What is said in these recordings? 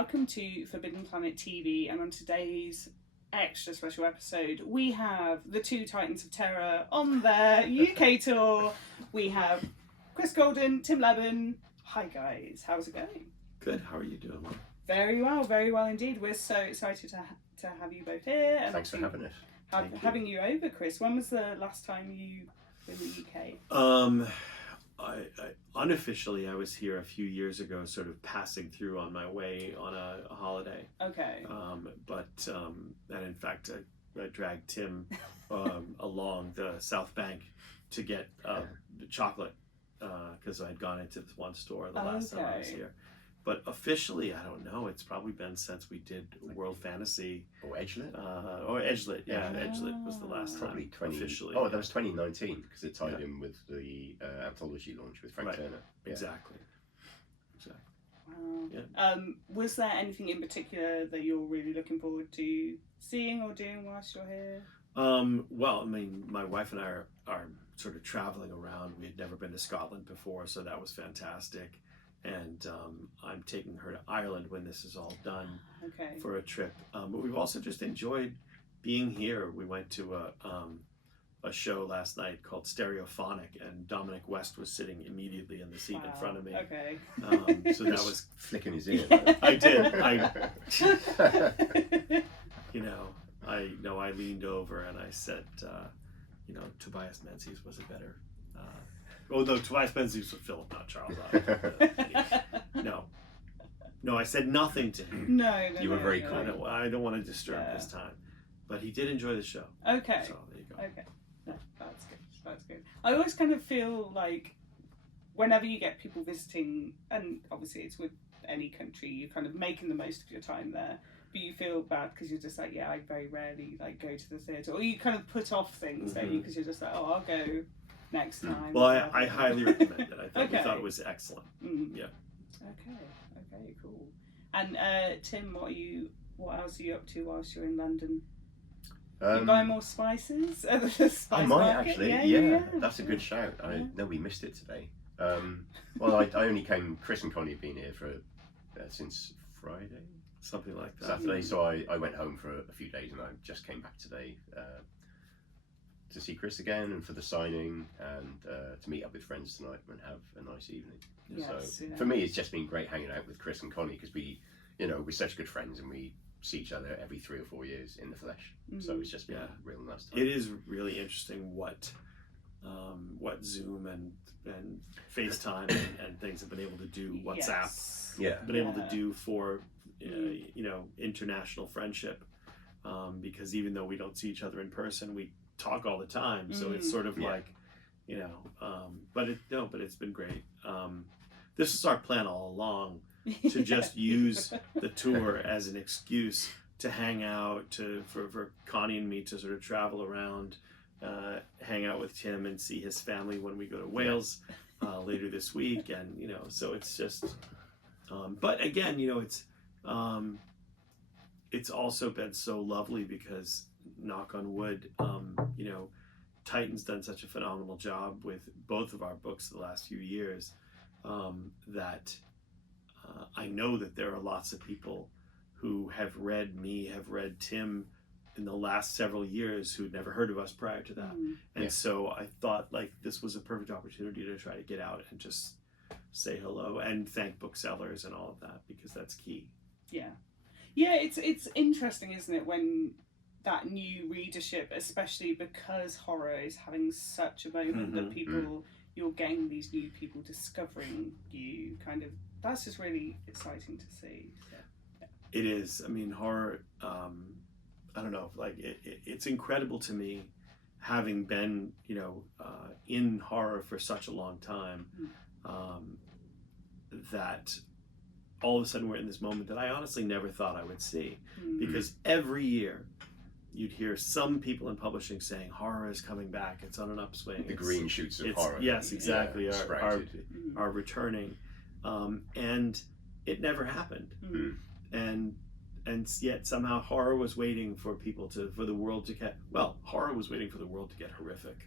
welcome to Forbidden Planet TV, and on today's extra special episode we have the two Titans of Terror on their UK tour. We have Chris Golden, Tim Lebbon. Hi guys, how's it going? Good, how are you doing? Very well indeed. We're so excited to have you both here. And thanks for having us. Having you over, Chris. When was the last time you were in the UK? I unofficially I was here a few years ago, sort of passing through on my way on a holiday. Okay. And in fact I dragged Tim along the South Bank to get chocolate because I had gone into this one store the last time I was here. But officially, I don't know. It's probably been since we did World Fantasy. Or Edgelit? Edgelit, yeah. Edgelit was the last probably time officially. Oh, that was 2019 because it tied in with the anthology launch with Frank Turner. Yeah. Exactly. Wow. Yeah. Was there anything in particular that you're really looking forward to seeing or doing whilst you're here? Well, I mean, my wife and I are sort of traveling around. We had never been to Scotland before, so that was fantastic. And I'm taking her to Ireland when this is all done for a trip. But we've also just enjoyed being here. We went to a show last night called Stereophonic, and Dominic West was sitting immediately in the seat in front of me. Okay. So that was flicking his ear. I did. I leaned over and I said, Tobias Menzies was a better. Although Tobias Menzies was Philip, not Charles. No, I said nothing to him. No, you were very cool. I don't want to disturb his time, but he did enjoy the show. Okay. So there you go. Okay, no, that's good. I always kind of feel like whenever you get people visiting, and obviously it's with any country, you're kind of making the most of your time there. But you feel bad because you're just like, I very rarely go to the theatre, or you kind of put off things, don't you? Because you're just like, I'll go next time. Well, I highly recommend it. We thought it was excellent. Yeah. Okay, cool. And Tim, what else are you up to whilst you're in London? You buy more spices at the spice I might market? actually. Yeah, that's a good shout. I know we missed it today. Well, I only came. Chris and Connie have been here for since Friday, something like that. Saturday. So I went home for a few days, and I just came back today to see Chris again and for the signing and to meet up with friends tonight and have a nice evening. Yes, For me, it's just been great hanging out with Chris and Connie because we're such good friends and we see each other every 3 or 4 years in the flesh. So it's just been a real nice time. It is really interesting what Zoom and FaceTime and things have been able to do. WhatsApp, been able to do for international friendship. Because even though we don't see each other in person, we talk all the time. So it's sort of like, but it's been great. This is our plan all along, to just use the tour as an excuse to hang out, for Connie and me to sort of travel around, hang out with Tim and see his family when we go to Wales later this week, and so it's just. But again, it's also been so lovely because, knock on wood, Titan's done such a phenomenal job with both of our books the last few years, that I know that there are lots of people who have read Tim in the last several years who'd never heard of us prior to that. And so I thought this was a perfect opportunity to try to get out and just say hello and thank booksellers and all of that, because that's key. Yeah, it's interesting, isn't it, when that new readership, especially because horror is having such a moment that you're getting these new people discovering you, that's just really exciting to see. It is. I mean, horror, I don't know, it's incredible to me, having been, in horror for such a long time, that all of a sudden we're in this moment that I honestly never thought I would see. Because every year you'd hear some people in publishing saying horror is coming back, it's on an upswing. The green shoots of horror. Yes, exactly, are returning. And it never happened. And yet somehow horror was waiting for the world to get, horror was waiting for the world to get horrific.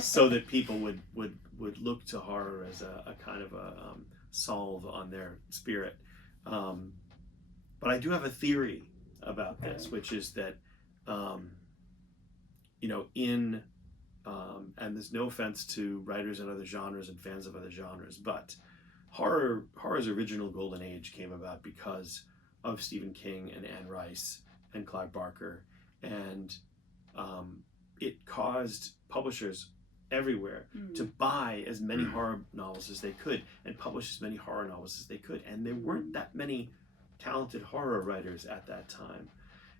So that people would look to horror as a kind of a salve on their spirit. But I do have a theory about this, which is that, you know, and there's no offense to writers in other genres and fans of other genres, but horror's original golden age came about because of Stephen King and Anne Rice and Clive Barker, and it caused publishers everywhere to buy as many horror novels as they could and publish as many horror novels as they could, and there weren't that many talented horror writers at that time,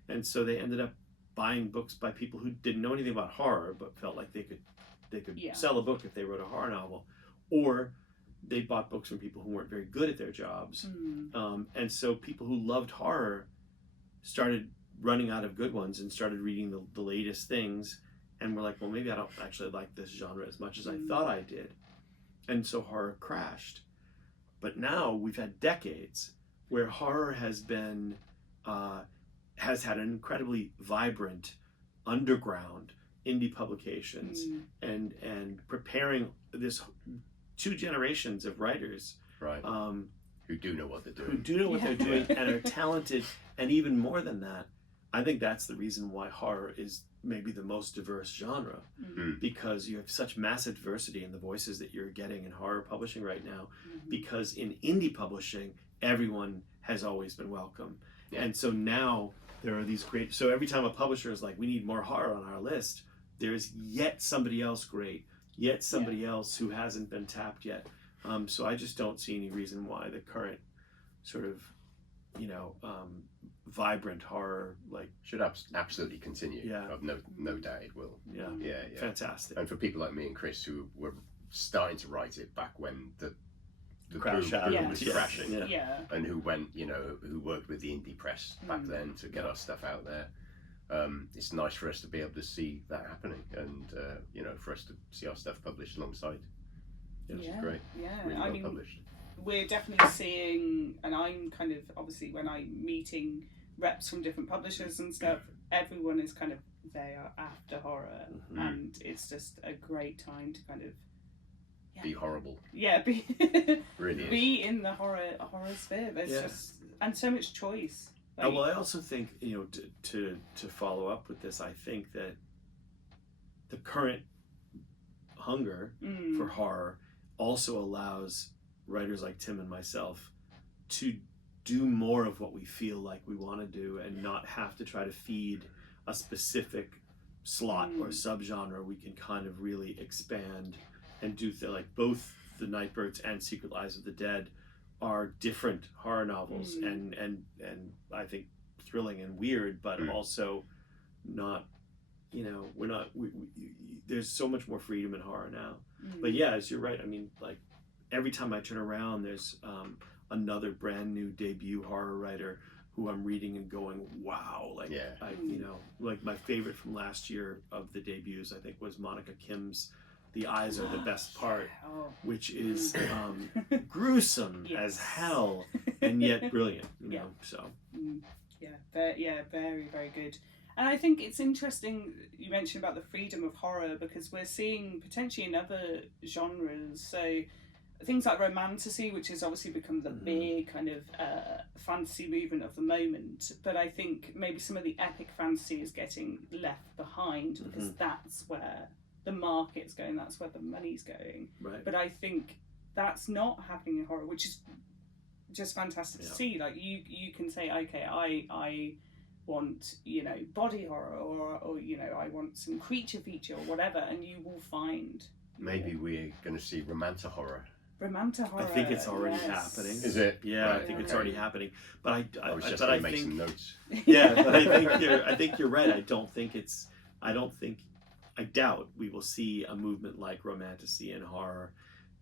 and so they ended up buying books by people who didn't know anything about horror but felt like they could sell a book if they wrote a horror novel, or they bought books from people who weren't very good at their jobs. And so people who loved horror started running out of good ones and started reading the latest things, and were like, well, maybe I don't actually like this genre as much as I thought I did. And so horror crashed. But now we've had decades where horror has been has had an incredibly vibrant underground indie publications and preparing this 2 generations of writers, right, who do know what they're doing, they're doing, and are talented. And even more than that, I think that's the reason why horror is maybe the most diverse genre, because you have such massive diversity in the voices that you're getting in horror publishing right now. Because in indie publishing, everyone has always been welcome, and so now there are these great. So every time a publisher is like, we need more horror on our list, there's yet somebody else great, yet somebody else who hasn't been tapped yet. So I just don't see any reason why the current sort of, you know, vibrant horror should absolutely continue. I've no doubt it will. Yeah. Fantastic. And for people like me and Chris who were starting to write it back when the crash boom was crashing, and who went, you know, who worked with the indie press back then to get our stuff out there. It's nice for us to be able to see that happening, and you know, for us to see our stuff published alongside. Which is great. Really well published. We're definitely seeing, and I'm kind of, obviously when I'm meeting reps from different publishers and stuff, everyone is kind of, they are after horror, and it's just a great time to kind of be horrible. Be really be in the horror sphere. There's just, and so much choice. Well, I also think, you know, to follow up with this, I think that the current hunger for horror also allows writers like Tim and myself to do more of what we feel like we want to do, and not have to try to feed a specific slot or subgenre. We can kind of really expand and do like both The Nightbirds and Secret Lives of the Dead are different horror novels, and I think thrilling and weird, but also not, you know, there's so much more freedom in horror now. But yeah, as you're right, I mean, like every time I turn around, there's another brand new debut horror writer who I'm reading and going, wow, like you know, like my favorite from last year of the debuts, I think, was Monica Kim's The Eyes Are the Best Part, which is gruesome as hell, and yet brilliant, you know, so. Very, very good. And I think it's interesting you mentioned about the freedom of horror, because we're seeing potentially in other genres, so things like romantasy, which has obviously become the big kind of fantasy movement of the moment, but I think maybe some of the epic fantasy is getting left behind, because that's where the market's going, that's where the money's going. Right. But I think that's not happening in horror, which is just fantastic to see. Like you can say, okay, I want, you know, body horror, or you know, I want some creature feature or whatever, and you will find. Maybe we're going to see romanta horror. Romanta horror. I think it's already happening. Is it? Yeah, right. I think it's already happening. But I was just going to make some notes. Yeah, but I think you're right. I doubt we will see a movement like romantasy and horror,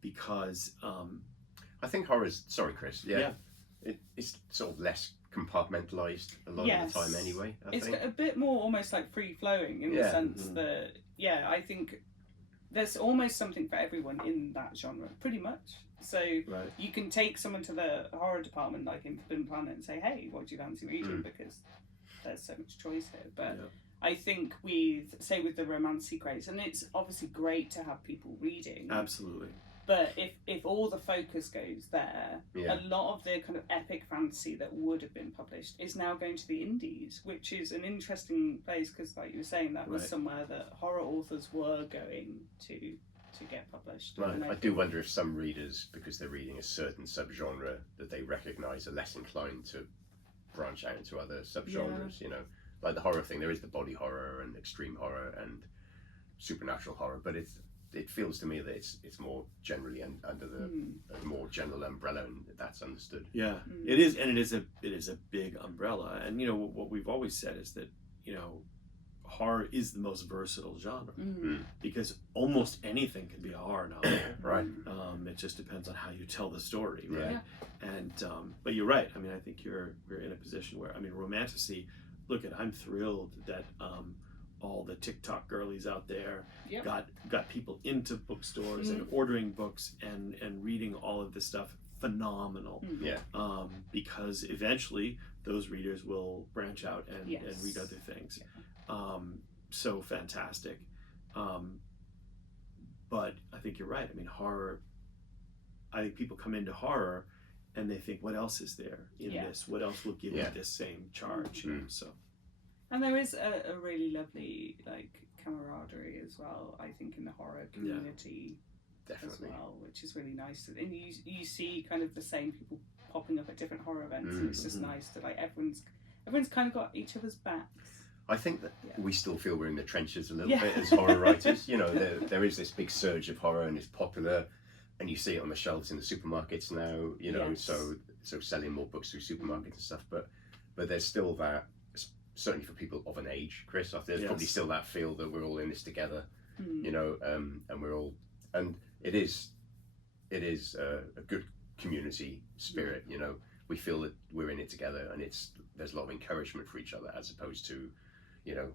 because I think horror's, sorry Chris, it's sort of less compartmentalized a lot of the time anyway. It's a bit more almost like free flowing in the sense that I think there's almost something for everyone in that genre, pretty much. So you can take someone to the horror department like in Forbidden Planet and say, hey, what do you fancy reading? Because there's so much choice here. But I think with the romancy craze, and it's obviously great to have people reading. Absolutely. But if all the focus goes there, a lot of the kind of epic fantasy that would have been published is now going to the indies, which is an interesting place because, like you were saying, that was somewhere that horror authors were going to get published. Right. I do wonder if some readers, because they're reading a certain subgenre that they recognise, are less inclined to branch out into other subgenres. You know, like the horror thing. There is the body horror and extreme horror and supernatural horror, but it feels to me that it's more generally under the a more general umbrella, and that's understood. Yeah, it is, and it is a big umbrella. And you know what we've always said is that, you know, horror is the most versatile genre because almost anything can be a horror novel. Right. It just depends on how you tell the story, right? Yeah. And but you're right. I mean, I think we're in a position where, I mean, romantasy. Look, I'm thrilled that all the TikTok girlies out there got people into bookstores and ordering books and reading all of this stuff. Phenomenal. Because eventually those readers will branch out and read other things. So fantastic. But I think you're right. I mean, horror, I think people come into horror and they think, what else is there in this? What else will give me this same charge? You know, so. And there is a really lovely camaraderie as well, I think, in the horror community as well, which is really nice. And you see kind of the same people popping up at different horror events, and it's just nice that everyone's kind of got each other's backs. I think that we still feel we're in the trenches a little bit as horror writers. You know, there is this big surge of horror, and it's popular, and you see it on the shelves in the supermarkets now. You know, so selling more books through supermarkets and stuff. But there's still that, certainly for people of an age, Chris. There's probably still that feel that we're all in this together. You know, and we're all, and it is a good community spirit. You know, we feel that we're in it together, and there's a lot of encouragement for each other, as opposed to, you know,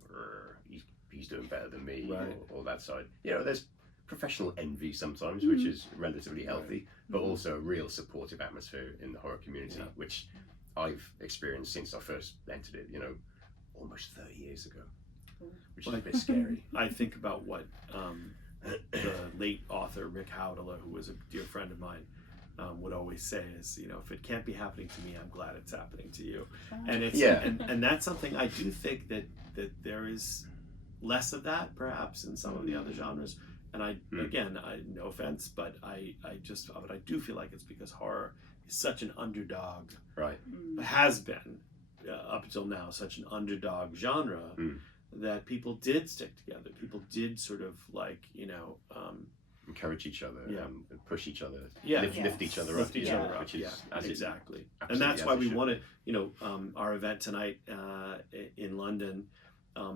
he's doing better than me, or that side. You know, there's professional envy sometimes, which is relatively healthy, but also a real supportive atmosphere in the horror community, which I've experienced since I first entered it, you know, almost 30 years ago, which is a bit scary. I think about what the late author Rick Howdler, who was a dear friend of mine, would always say is, you know, if it can't be happening to me, I'm glad it's happening to you. And it's and that's something I do think that there is less of that perhaps in some of the other genres. And again, no offense, but I do feel like it's because horror is such an underdog, has been up until now such an underdog genre that people did stick together. People did sort of encourage each other and push each other, lift each other up, which is exactly. And that's why we wanted, our event tonight in London.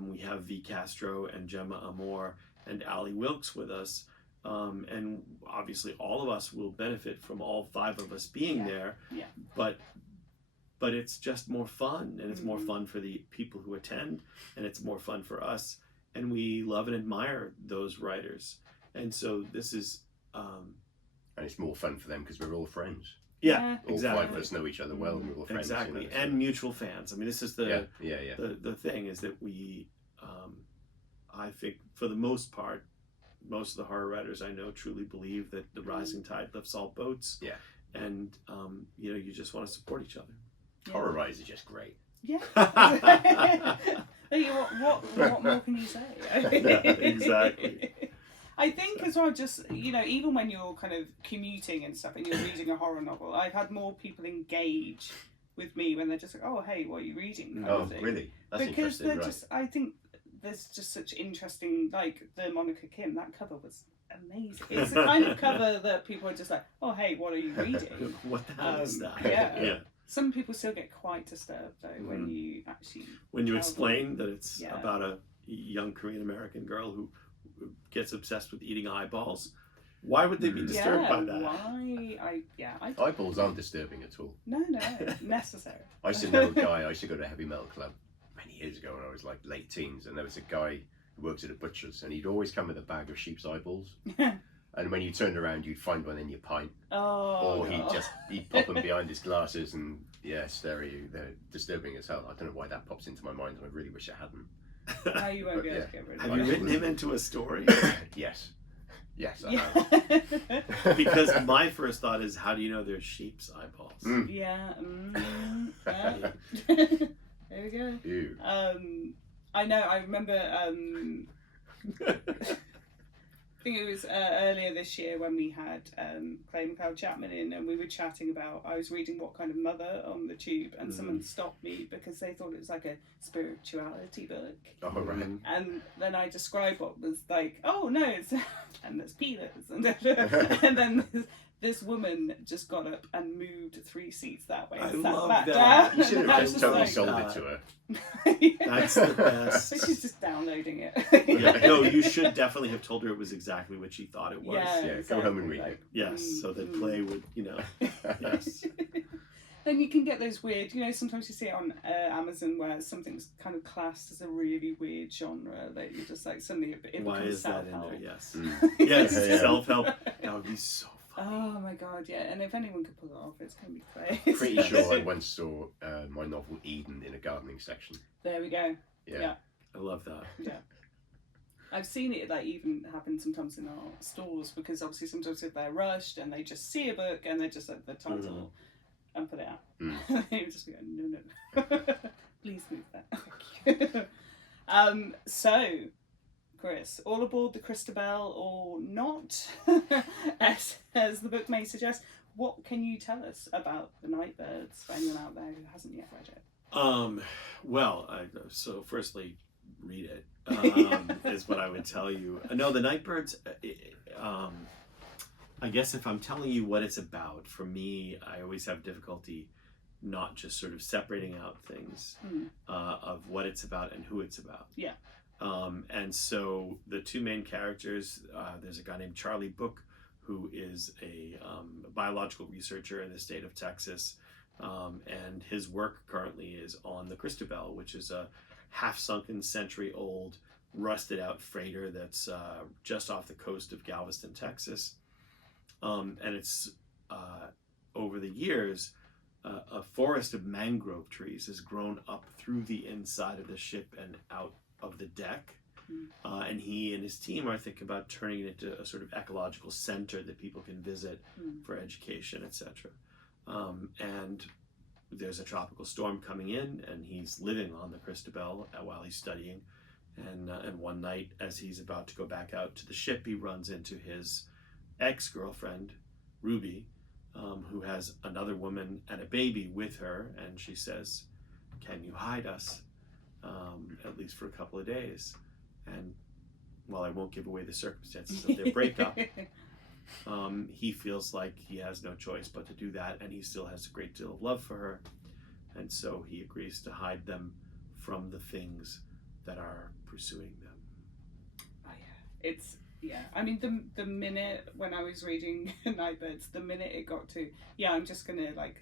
We have V. Castro and Gemma Amor and Ali Wilkes with us, and obviously all of us will benefit from all five of us being there. But it's just more fun, and it's more fun for the people who attend, and it's more fun for us, and we love and admire those writers. And so this is, and it's more fun for them because we're all friends. Yeah, all exactly. five of us know each other well, and we're all friends. Exactly, you know, and mutual fans. I mean, this is the thing is that we, I think for the most part, most of the horror writers I know truly believe that the rising tide lifts all boats. Yeah, and you just want to support each other. Horror writers are just great. Yeah. What more can you say? Exactly. I think as well, just, even when you're kind of commuting and stuff and you're reading a horror novel, I've had more people engage with me when they're just like, oh, hey, what are you reading? Really? That's because they're just, I think there's just such interesting, like the Monica Kim, that cover was amazing. It's the kind of cover that people are just like, oh, hey, what are you reading? What the hell is that? Yeah. Some people still get quite disturbed though when you actually explain that it's about a young Korean American girl who gets obsessed with eating eyeballs. Why would they be disturbed by that? Why? Eyeballs aren't disturbing at all. No, necessary. I used to know a guy. I used to go to a heavy metal club many years ago when I was like late teens, and there was a guy who worked at a butcher's, and he'd always come with a bag of sheep's eyeballs. And when you turned around, you'd find one in your pint. Or he'd pop them behind his glasses and stare at you. They're disturbing as hell. I don't know why that pops into my mind, and I really wish I hadn't. Now you won't be able to get rid of it. Have you written him into a story? Yes. Yes, I Yeah. have. Because my first thought is, how do you know they're sheep's eyeballs? Yeah. Yeah. There we go. Ew. I know. I remember. I think it was earlier this year when we had Clay McLeod Chapman in, and we were chatting about. I was reading What Kind of Mother on the tube, and someone stopped me because they thought it was like a spirituality book. Oh, right. And then I described what was like. Oh no, it's and there's peanuts, and then this woman just got up and moved 3 seats that way. I And love sat back that. down. You should And I have was just just totally like, sold it to her. Yeah. That's the best. But she's just downloading it. Yeah, no, you should definitely have told her it was exactly what she thought it was. Yeah, Yeah, exactly. go home and read it. Yes, so that Clay would, yes. Then you can get those weird, sometimes you see it on Amazon where something's kind of classed as a really weird genre that you're just like suddenly it Why becomes is that in self-help. there? Yes. Yes, Yes, self-help. That would be so funny. Oh my god, yeah. And if anyone could pull it off, it's going to be Clay. Pretty sure I once saw my novel Eden in a gardening section. There we go. Yeah. I love that. Yeah. I've seen it like even happen sometimes in our stores because obviously sometimes if they're rushed and they just see a book and they just like the title and put it out. They would just be like, no. Please move that. Thank you. So, Chris, all aboard the Christabel or not, as the book may suggest, what can you tell us about the Nightbirds for anyone out there who hasn't yet read it? Well, so firstly, read it, is what I would tell you. No, the Nightbirds, I guess if I'm telling you what it's about, for me, I always have difficulty not just sort of separating out things of what it's about and who it's about. Yeah. And so the 2 main characters, there's a guy named Charlie Book, who is a biological researcher in the state of Texas. And his work currently is on the Christabel, which is a half-sunken, century-old, rusted-out freighter that's just off the coast of Galveston, Texas. And it's, over the years, a forest of mangrove trees has grown up through the inside of the ship and out of the deck. And he and his team are thinking about turning it into a sort of ecological center that people can visit for education, etc. And there's a tropical storm coming in, and he's living on the Christabel while he's studying. And one night, as he's about to go back out to the ship, he runs into his ex-girlfriend, Ruby, who has another woman and a baby with her, and she says, "Can you hide us, at least for a couple of days?" And while I won't give away the circumstances of their breakup, he feels like he has no choice but to do that, and he still has a great deal of love for her, and so he agrees to hide them from the things that are pursuing them. Oh yeah, I mean the minute when I was reading Nightbirds, the minute it got to I'm just gonna like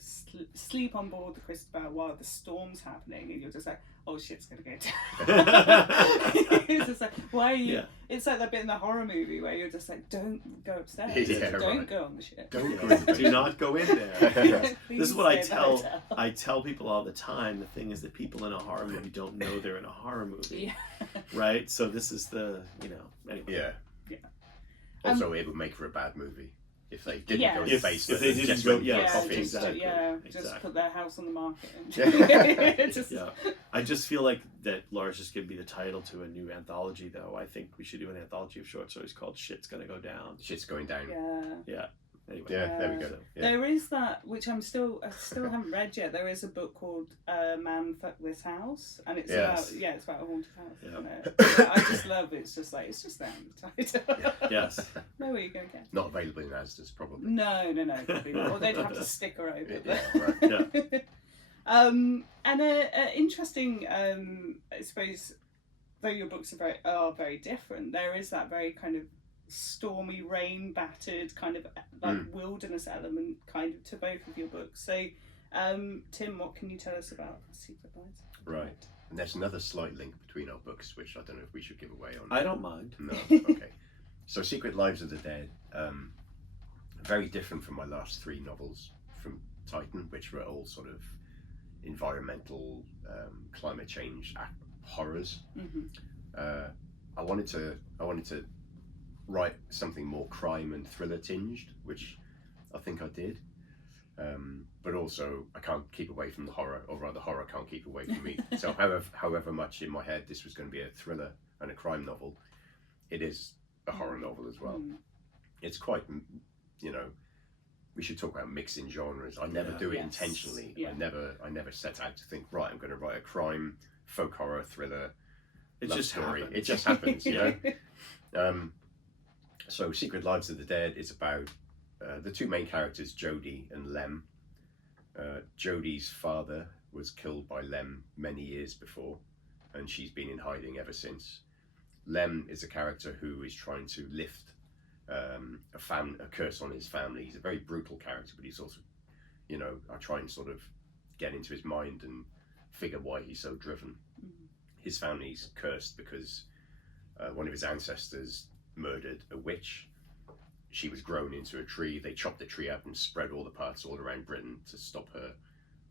sleep on board the Christabel while the storm's happening, and you're just like, oh shit's gonna go down. It's just like, why are you? Yeah. It's like that bit in the horror movie where you're just like, don't go upstairs, Yeah, don't right. go on the ship, Don't go in the Do not go in there. Please This is what I stay at the tell. hotel. I tell people all the time. The thing is that people in a horror movie don't know they're in a horror movie, right? So this is the anyway. Yeah. Yeah. Also, it would make for a bad movie if they didn't Yes. go in If space. they didn't just go- went for yeah, a coffee. just, exactly. just Exactly. put their house on the market. And Yeah. just, Yeah, I just feel like that Laura's just gonna be the title to a new anthology, though. I think we should do an anthology of short stories called "Shit's Gonna Go Down." Shit's going down. yeah. Anyway, Yeah, there we go. Yeah. There is that, which I still haven't read yet. There is a book called "Man Fuck This House," and it's Yes. it's about a haunted house. Yeah. Isn't it? But I just love it. It's just there in the title. yes, No way you're going to get. Not available in Asda's, probably. No, probably not. Or they'd have to sticker over it. Yeah, right. yeah, And interesting, I suppose, though your books are very different, there is that very kind of stormy, rain battered kind of like wilderness element kind of to both of your books. So, Tim, what can you tell us about Secret Lives? Right. And there's another slight link between our books, which I don't know if we should give away on. I don't mind. No, okay. So, Secret Lives of the Dead, very different from my last 3 novels from Titan, which were all sort of environmental, climate change horrors. Mm-hmm. I wanted to write something more crime and thriller tinged, which I think I did. But also I can't keep away from the horror, or rather horror can't keep away from me. So however much in my head this was going to be a thriller and a crime novel, it is a horror novel as well. It's quite, you know, we should talk about mixing genres. I never do it intentionally. I never set out to think, right, I'm going to write a crime, folk horror, thriller, love story. It just happens, you know. So Secret Lives of the Dead is about the two main characters, Jodie and Lem. Jodie's father was killed by Lem many years before, and she's been in hiding ever since. Lem is a character who is trying to lift a curse on his family. He's a very brutal character, but he's also, you know, I try and sort of get into his mind and figure why he's so driven. His family's cursed because one of his ancestors murdered a witch. She was grown into a tree. They chopped the tree up and spread all the parts all around Britain to stop her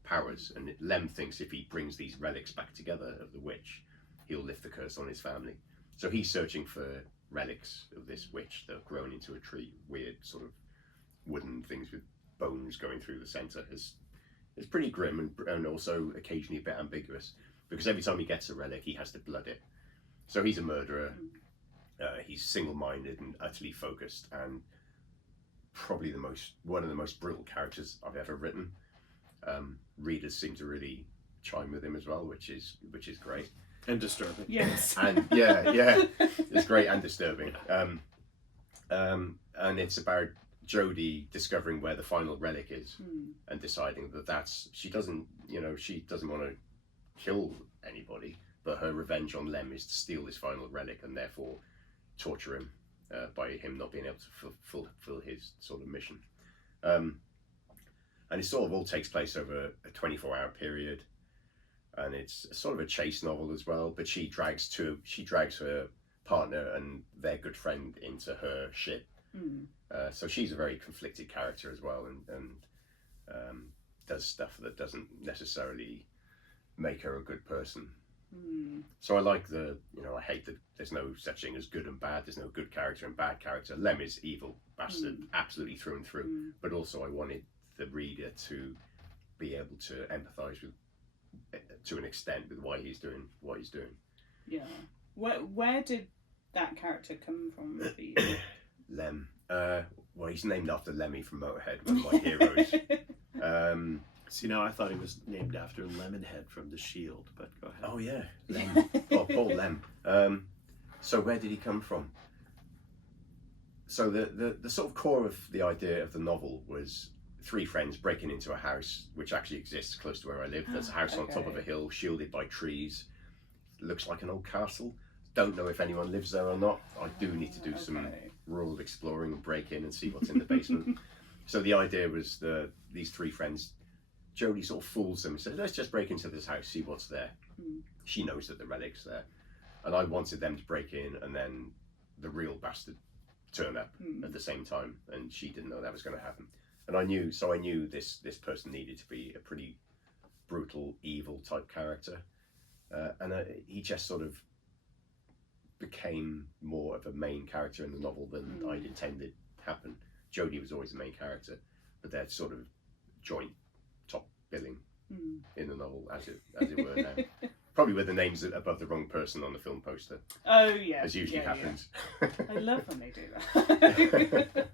powers. And Lem thinks if he brings these relics back together of the witch, he'll lift the curse on his family. So he's searching for relics of this witch that have grown into a tree. Weird sort of wooden things with bones going through the centre. It's pretty grim and also occasionally a bit ambiguous, because every time he gets a relic, he has to blood it. So he's a murderer. He's single-minded and utterly focused, and probably one of the most brutal characters I've ever written. Readers seem to really chime with him as well, which is great. And disturbing. Yes. And yeah, it's great and disturbing. And it's about Jodie discovering where the final relic is and deciding she doesn't want to kill anybody, but her revenge on Lem is to steal this final relic and therefore torture him by him not being able to fulfill his sort of mission. And it sort of all takes place over a 24-hour period. And it's sort of a chase novel as well, but she drags her partner and their good friend into her ship. So she's a very conflicted character as well, and does stuff that doesn't necessarily make her a good person. So I like I hate that there's no such thing as good and bad. There's no good character and bad character. Lem is evil bastard, absolutely through and through. But also I wanted the reader to be able to empathise with, to an extent, with why he's doing what he's doing. Yeah. Where did that character come from for you? Lem. Well, he's named after Lemmy from Motorhead, one of my heroes. See, now I thought he was named after Lemonhead from The Shield, but go ahead. Oh yeah, Lem. Oh, Paul Lem. So where did he come from? So the sort of core of the idea of the novel was three friends breaking into a house, which actually exists close to where I live. There's a house on top of a hill, shielded by trees. It looks like an old castle. Don't know if anyone lives there or not. I do need to do some rural exploring and break in and see what's in the basement. So the idea was these three friends, Jodie sort of fools them and says, let's just break into this house, see what's there. She knows that the relic's there. And I wanted them to break in and then the real bastard turn up at the same time. And she didn't know that was going to happen. And I knew this person needed to be a pretty brutal, evil type character. And he just sort of became more of a main character in the novel than I'd intended to happen. Jodie was always the main character, but they're sort of joint top billing in the novel, as it were now. Probably with the names above the wrong person on the film poster. Oh yeah, as usually happens. Yeah. I love when they do that.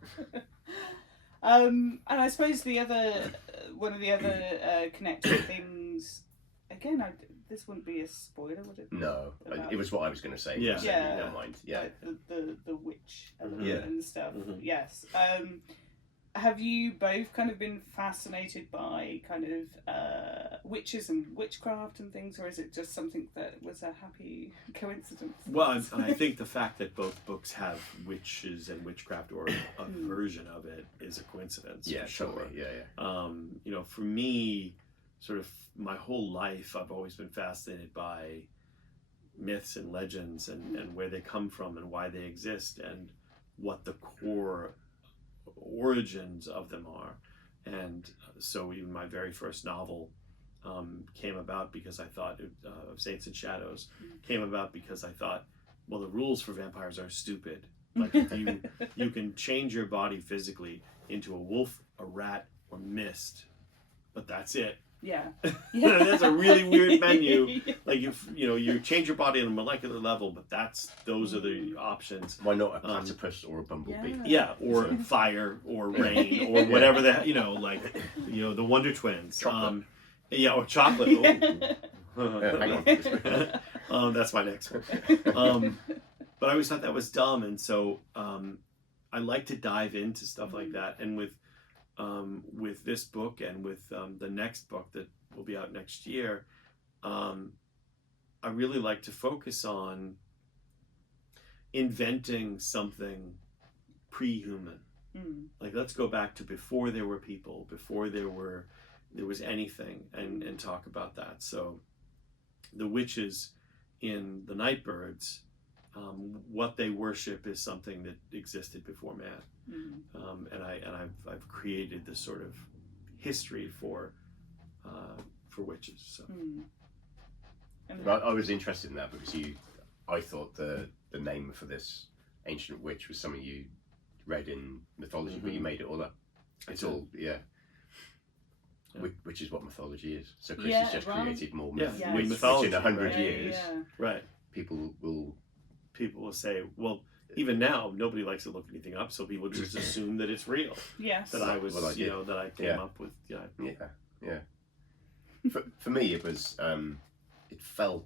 And I suppose one of the other connected things, again, this wouldn't be a spoiler, would it? No, it was what I was going to say. Yeah, never mind. Yeah, like the witch element and stuff. Yes. Have you both kind of been fascinated by kind of witches and witchcraft and things, or is it just something that was a happy coincidence? Well, I think the fact that both books have witches and witchcraft, or a version of it, is a coincidence. Yeah, sure. Totally. Yeah. For me, sort of my whole life, I've always been fascinated by myths and legends and where they come from and why they exist and what the core origins of them are. And so even my very first novel came about because I thought of Saints and Shadows came about because I thought, well, the rules for vampires are stupid, Like if you can change your body physically into a wolf, a rat, or mist, but that's it. Yeah. That's a really weird menu. Like you change your body on a molecular level, but those are the options. Why not a platypus or a bumblebee? Yeah, or fire or rain or whatever the Wonder Twins. Chocolate. Or chocolate. Hang on. That's my next one. But I always thought that was dumb, and so I like to dive into stuff like that. And with this book and with the next book that will be out next year, I really like to focus on inventing something pre-human. Like, let's go back to before there were people, before there was anything, and talk about that. So the witches in the Nightbirds, what they worship is something that existed before man. And I've created this sort of history for witches. So I was interested in that because I thought the name for this ancient witch was something you read in mythology, but you made it all up. It's all which is what mythology is. So Chris has just created more myth. Yeah, mythology, which in 100 right? years, right? People will say, well, even now nobody likes to look anything up, so people just assume that it's real. Yes. That I was, that I came up with. Yeah. For me, it was it felt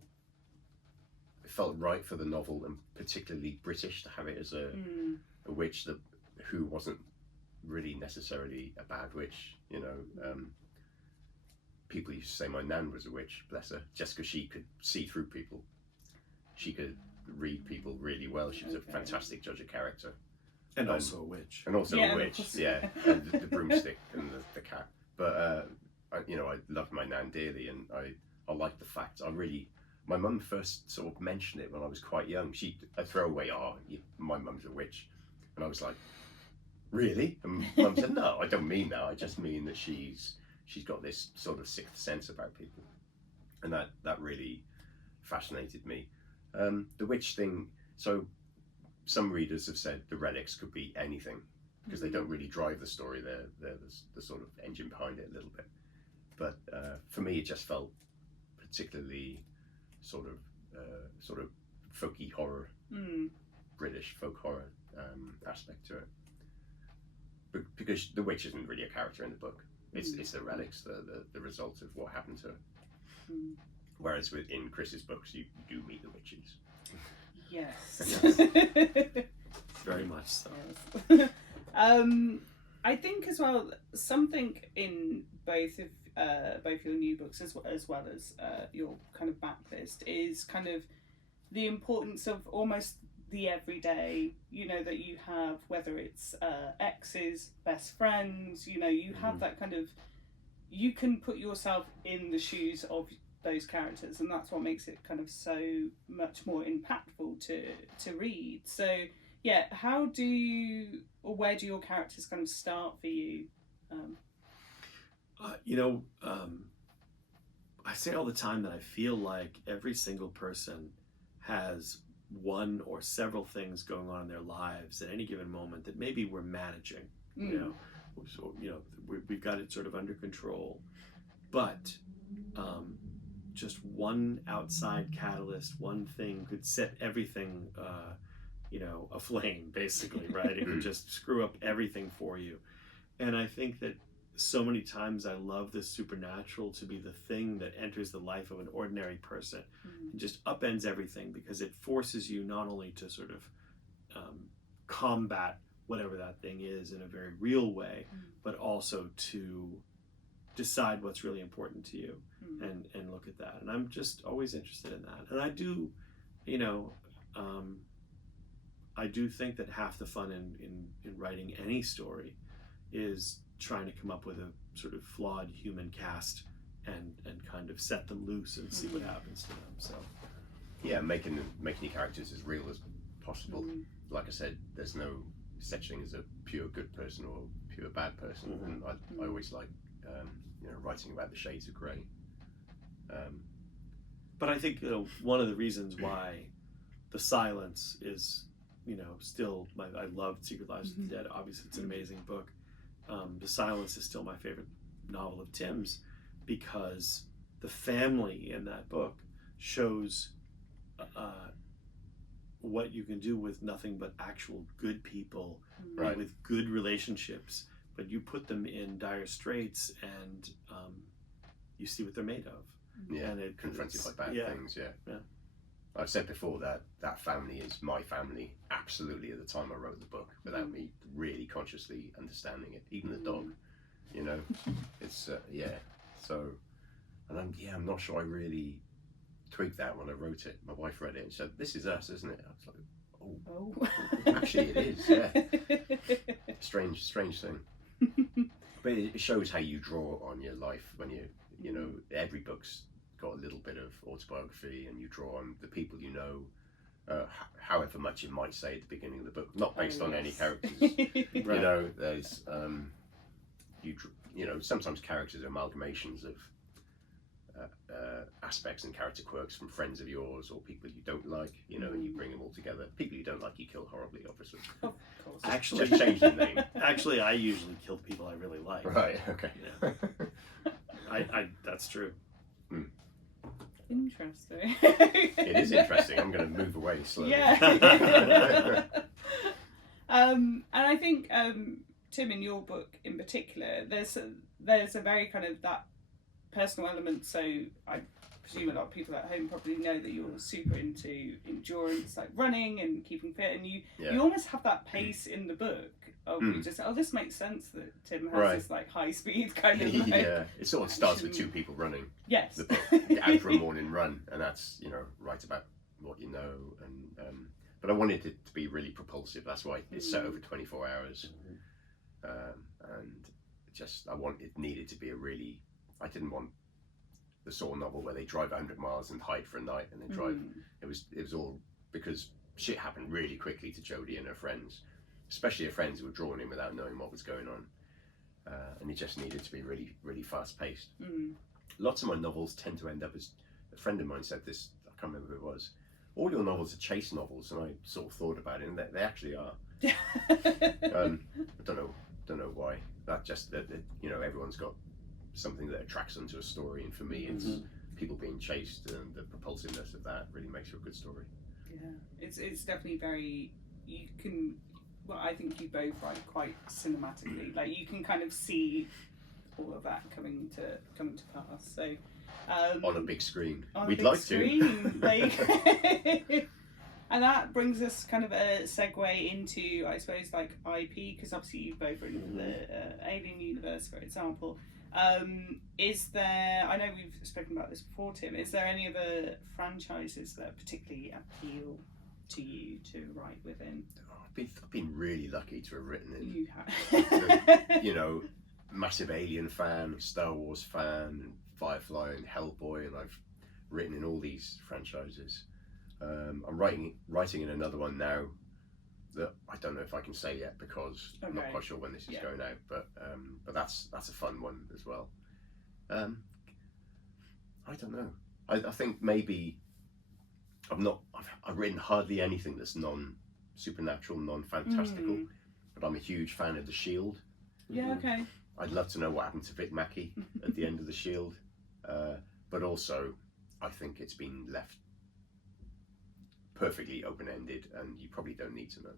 right for the novel, and particularly British, to have it as a witch who wasn't really necessarily a bad witch. People used to say my nan was a witch, bless her, just because she could see through people. She could read people really well. She was a fantastic judge of character. And also a witch. And also a witch, and the broomstick and the cat. But, I loved my nan dearly, and I liked the fact, my mum first sort of mentioned it when I was quite young. I'd throw away, my mum's a witch. And I was like, really? And Mum said, no, I don't mean that. I just mean that she's got this sort of sixth sense about people. And that really fascinated me. The witch thing, so some readers have said the relics could be anything because they don't really drive the story. They're the sort of engine behind it a little bit. But for me, it just felt particularly sort of folky horror, British folk horror aspect to it. But because the witch isn't really a character in the book. It's the relics, the result of what happened to her. Whereas in Chris's books, you do meet the witches. Yes. Very much so. Yes. I think as well, something in both your new books as well as your kind of backlist is kind of the importance of almost the everyday, that you have, whether it's exes, best friends, you have that kind of, you can put yourself in the shoes of those characters, and that's what makes it kind of so much more impactful to read. So how do you, or where do your characters kind of start for you? I say all the time that I feel like every single person has one or several things going on in their lives at any given moment that maybe we're managing. We've got it sort of under control, but just one outside catalyst, one thing could set everything aflame, basically, right? It could just screw up everything for you. And I think that so many times I love the supernatural to be the thing that enters the life of an ordinary person and just upends everything, because it forces you not only to sort of combat whatever that thing is in a very real way, but also to decide what's really important to you and look at that. And I'm just always interested in that. And I do, I do think that half the fun in writing any story is trying to come up with a sort of flawed human cast and kind of set them loose and see what happens to them. So making your characters as real as possible. Like I said, there's no such thing as a pure good person or pure bad person, and I always like writing about the shades of grey. But I think one of the reasons why the silence is still, I loved Secret Lives of the Dead. Obviously, it's an amazing book. The Silence is still my favorite novel of Tim's, because the family in that book shows what you can do with nothing but actual good people, right, with good relationships, but you put them in dire straits, and you see what they're made of. Yeah, and it confronted by bad things. Yeah. I've said before that family is my family, absolutely, at the time I wrote the book, without me really consciously understanding it. Even the dog, it's So, and I'm not sure I really twigged that when I wrote it. My wife read it and said, "This is us, isn't it?" I was like, "Oh, actually, it is." Yeah, strange thing. But it shows how you draw on your life when every book's got a little bit of autobiography, and you draw on the people however much it might say at the beginning of the book, not based on any characters. Right. There's sometimes characters are amalgamations of aspects and character quirks from friends of yours or people you don't like, and you bring them all together. People you don't like, you kill horribly, obviously. Of course. Actually, just change the name. Actually, I usually kill people I really like. Right. Okay. Yeah. I that's true. Interesting. It is interesting. I'm going to move away slowly. Yeah. And I think, Tim, in your book in particular, there's a very kind of that personal element. So I presume a lot of people at home probably know that you're super into endurance, like running and keeping fit, and you almost have that pace in the book of just, this makes sense that Tim has this like high speed kind of like, it sort of starts with two people running. Yes. The book, out for a morning run, and that's right about what you know, and but I wanted it to be really propulsive. That's why it's set over 24 hours, and it needed to be I didn't want the sort of novel where they drive 100 miles and hide for a night and then drive. It was all because shit happened really quickly to Jodie and her friends, especially her friends who were drawn in without knowing what was going on, and it just needed to be really, really fast paced. Lots of my novels tend to end up as, a friend of mine said this, I can't remember who it was, all your novels are chase novels, and I sort of thought about it, and they actually are. I don't know why. That everyone's got something that attracts them to a story, and for me it's people being chased, and the propulsiveness of that really makes for a good story. Yeah, it's definitely very, I think you both write quite cinematically, like you can kind of see all of that coming to pass. So on a big screen, we'd like to. And that brings us kind of a segue into, I suppose, like IP, because obviously you've both written for the Alien universe, for example. Is there, I know we've spoken about this before, Tim, is there any other franchises that particularly appeal to you to write within? I've been really lucky to have written in. You have. Massive Alien fan, Star Wars fan, and Firefly and Hellboy, and I've written in all these franchises. I'm writing in another one now that I don't know if I can say yet, because I'm not quite sure when this is going out, but that's a fun one as well. I don't know. I think maybe I've written hardly anything that's non-supernatural, non-fantastical, but I'm a huge fan of The Shield. Yeah, okay. I'd love to know what happened to Vic Mackey at the end of The Shield, but also I think it's been left perfectly open-ended, and you probably don't need to know.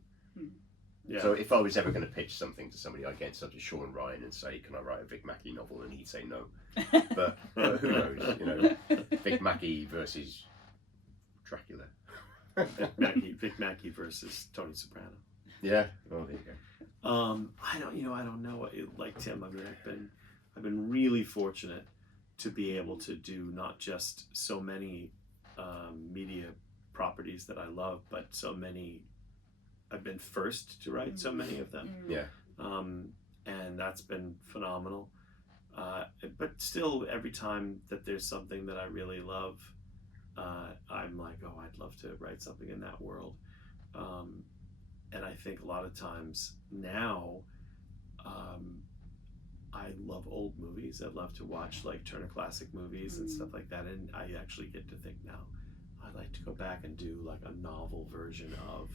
Yeah. So if I was ever going to pitch something to somebody, I'd get in touch with Sean Ryan and say, "Can I write a Vic Mackey novel?" And he'd say no. But who knows? Vic Mackey versus Dracula. Vic Mackey versus Tony Soprano. Yeah. Oh, there you go. I don't know. Like Tim, I mean, I've been really fortunate to be able to do not just so many media properties that I love, but so many. I've been first to write so many of them. Yeah. And that's been phenomenal. But still, every time that there's something that I really love, I'm like, oh, I'd love to write something in that world. And I think a lot of times now, I love old movies. I love to watch like Turner Classic movies and stuff like that. And I actually get to think now, I'd like to go back and do like a novel version of,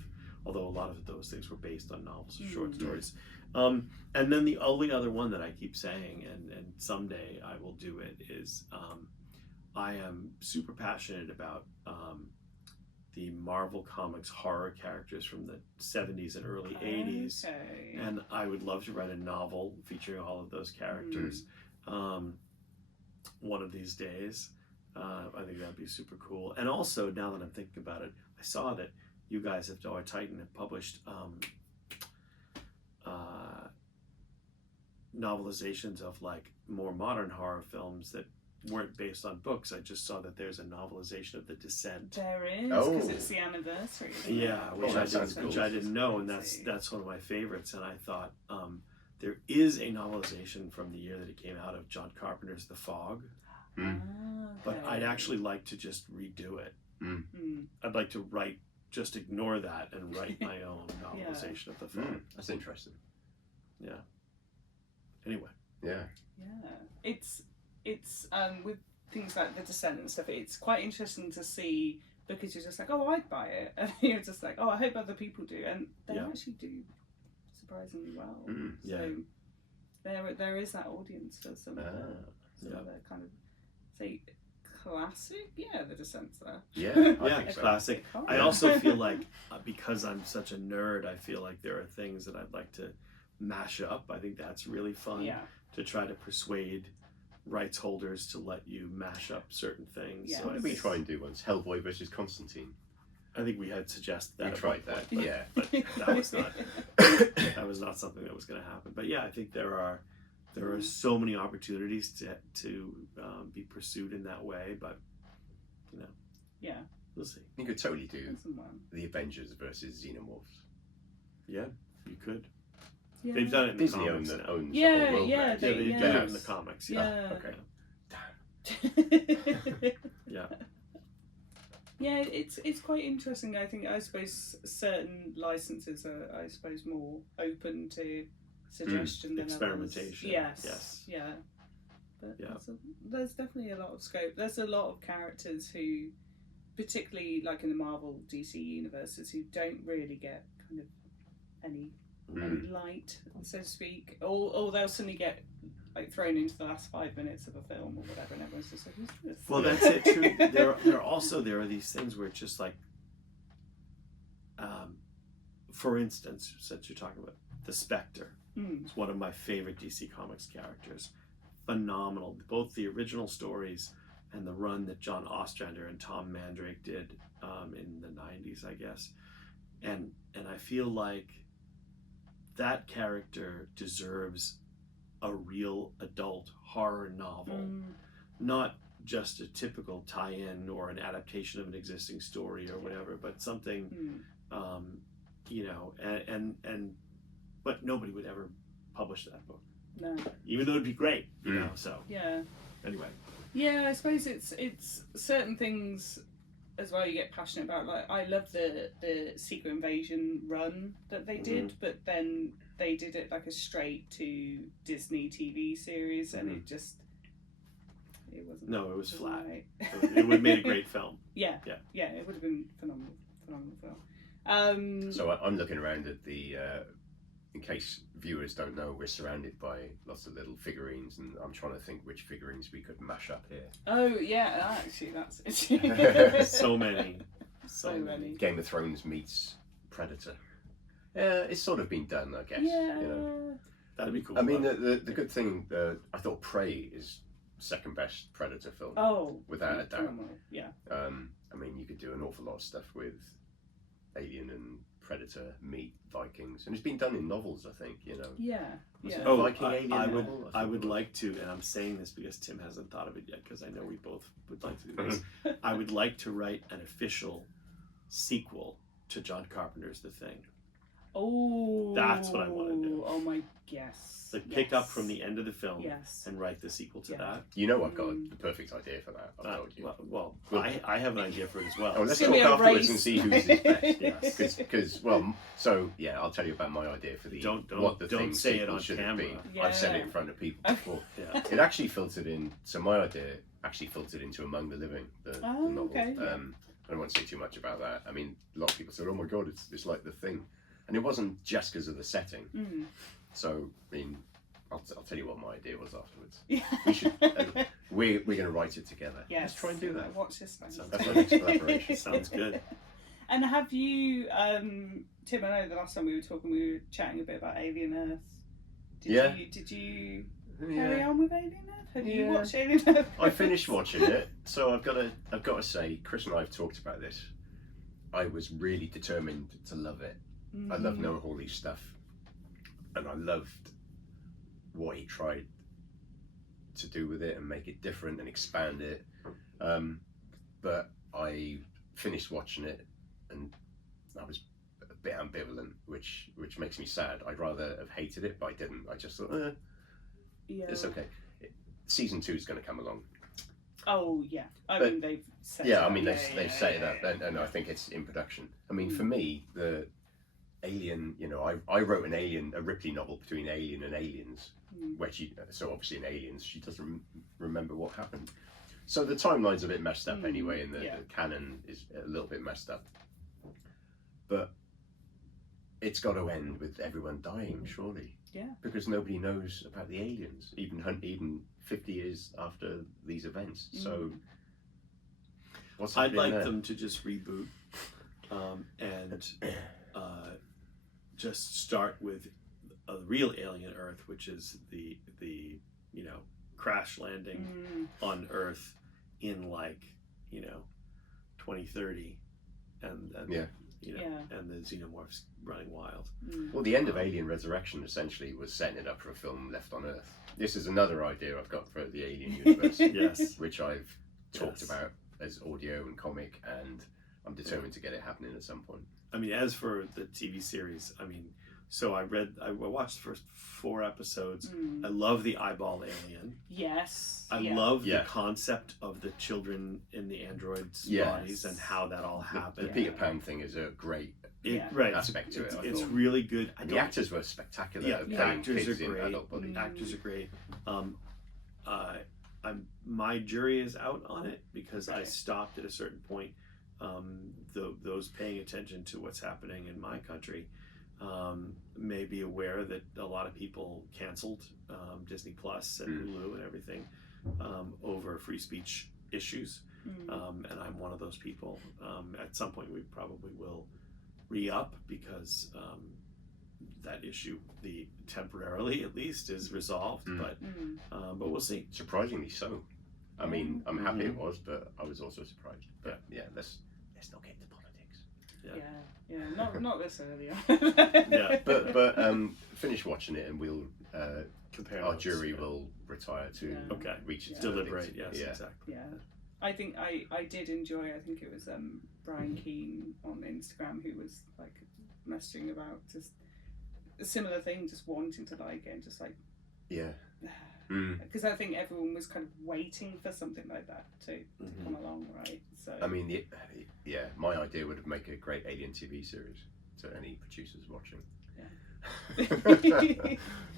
although a lot of those things were based on novels or short stories. And then the only other one that I keep saying, and someday I will do it, is I am super passionate about the Marvel Comics horror characters from the 70s and early 80s. And I would love to write a novel featuring all of those characters one of these days. I think that'd be super cool. And also, now that I'm thinking about it, I saw that you guys at Titan have published novelizations of like more modern horror films that weren't based on books. I just saw that there's a novelization of The Descent. There is, because it's the anniversary. Yeah, which I didn't know, and that's one of my favorites. And I thought there is a novelization from the year that it came out of John Carpenter's The Fog, but I'd actually like to just redo it. I'd like to just ignore that and write my own novelization of The Fog. That's interesting. Yeah. Anyway. Yeah. It's with things like The Descent and stuff, it's quite interesting to see, because you're just like, oh, I'd buy it, and you're just like, oh, I hope other people do, and they actually do surprisingly well. So there is that audience for some of the kind of, say, classic. The Descent's there. I think so. Classic. I also feel like because I'm such a nerd, I feel like there are things that I'd like to mash up. I think that's really fun to try to persuade rights holders to let you mash up certain things. Yes. So what did we try and do once? Hellboy versus Constantine. I think we had suggested that. We tried that, but that was not something that was going to happen. But I think there are so many opportunities to be pursued in that way. But we'll see. You could totally do the Avengers versus Xenomorphs. Yeah, you could. They've done it in Disney the comics owns now. the whole world. They do it in the comics. Okay. Damn. It's quite interesting. I suppose certain licenses are more open to suggestion than experimentation. Others. Yes. But there's definitely a lot of scope. There's a lot of characters who, particularly like in the Marvel DC universes, who don't really get kind of any light, so to speak, or they'll suddenly get like thrown into the last 5 minutes of a film or whatever, and everyone's just like, who's this? Well, that's it too. There are these things where it's just like, for instance, since you're talking about the Spectre, it's one of my favorite DC Comics characters. Phenomenal, both the original stories and the run that John Ostrander and Tom Mandrake did in the 90s, I guess, and I feel like that character deserves a real adult horror novel, not just a typical tie-in or an adaptation of an existing story or whatever, but something, but nobody would ever publish that book. No. Even though it'd be great, so. Yeah. Anyway. Yeah, I suppose it's certain things as well you get passionate about. Like, I love the Secret Invasion run that they did, but then they did it like a straight to Disney TV series, and it wasn't. No, it was flat. Right. It would have made a great film. Yeah, it would have been phenomenal film. So I'm looking around at the. In case viewers don't know, we're surrounded by lots of little figurines, and I'm trying to think which figurines we could mash up here. Oh yeah, actually that's it. So many. Game of Thrones meets Predator. Yeah, it's sort of been done, I guess. Yeah. That'd be cool. I mean, the good thing, I thought Prey is second best Predator film. Oh, without a doubt. Phenomenal. Yeah. I mean, you could do an awful lot of stuff with Alien and Predator meet Vikings, and it's been done in novels, I think. Yeah. Viking I Alien would, I would like to, and I'm saying this because Tim hasn't thought of it yet, because I know we both would like to do this. I would like to write an official sequel to John Carpenter's The Thing. Oh, that's what I want to do. Oh my, yes. Like pick up from the end of the film, yes, and write the sequel to that. I've got the perfect idea for that. I've told you. Well, I have an idea for it as well. Oh, let's talk afterwards and see who's the best. Yes, because I'll tell you about my idea for the don't say it on camera. I've said it in front of people before. It actually filtered in. So my idea actually filtered into Among the Living, the novel. Okay. I don't want to say too much about that. I mean, a lot of people said, "Oh my God, it's like The Thing," and it wasn't just because of the setting. So, I mean, I'll tell you what my idea was afterwards. We should. We're going to write it together. Yes. Let's try and do that. Watch this space. That's my next collaboration. Sounds good. And have you, Tim? I know the last time we were talking, we were chatting a bit about Alien Earth. Did you carry on with Alien Earth? Have you watched Alien Earth? I finished watching it, so I've got to say, Chris and I have talked about this. I was really determined to love it. I love Noah Hawley's stuff, and I loved what he tried to do with it and make it different and expand it. But I finished watching it, and I was a bit ambivalent, which makes me sad. I'd rather have hated it, but I didn't. I just thought, it's okay. Season 2 is going to come along. Oh yeah, I mean they've set yeah, I mean they've set it up, and I think it's in production. I mean, for me, the Alien, you know, I wrote a Ripley novel between Alien and Aliens, where so obviously in Aliens she doesn't remember what happened. So the timeline's a bit messed up anyway, and the canon is a little bit messed up. But it's got to end with everyone dying, surely. Yeah. Because nobody knows about the aliens, even 50 years after these events. So, what's I'd like there? them to just reboot and just start with a real alien Earth, which is the crash landing on Earth in 2030, and and the xenomorphs running wild. Well, the end of Alien Resurrection essentially was setting it up for a film Left on Earth. This is another idea I've got for the Alien universe, Yes, which I've talked about as audio and comic, and I'm determined to get it happening at some point. I mean, as for the TV series, I mean, so I watched the first 4 episodes. I love the eyeball alien. Yes. I love the concept of the children in the androids' bodies and how that all happened. The Peter Pan thing is a great aspect to it. It's really good. The actors were spectacular. Yeah, the actors are great. Adult bodies. Actors are great. My jury is out on it because I stopped at a certain point. Those paying attention to what's happening in my country may be aware that a lot of people canceled Disney Plus and Hulu and everything over free speech issues, and I'm one of those people. At some point, we probably will re-up because that issue, temporarily at least, is resolved. But we'll see. Surprisingly so. I mean, I'm happy it was, but I was also surprised. But let's not get into politics. Not this early on. But finish watching it, and we'll compare. Our jury will retire to reach its deliberate. Yes, exactly. Yeah, I think I did enjoy. I think it was Brian Keane on Instagram who was like messaging about just a similar thing, just wanting to like it, and just like because I think everyone was kind of waiting for something like that to come along, right? So I mean, my idea would make a great Alien TV series to any producers watching.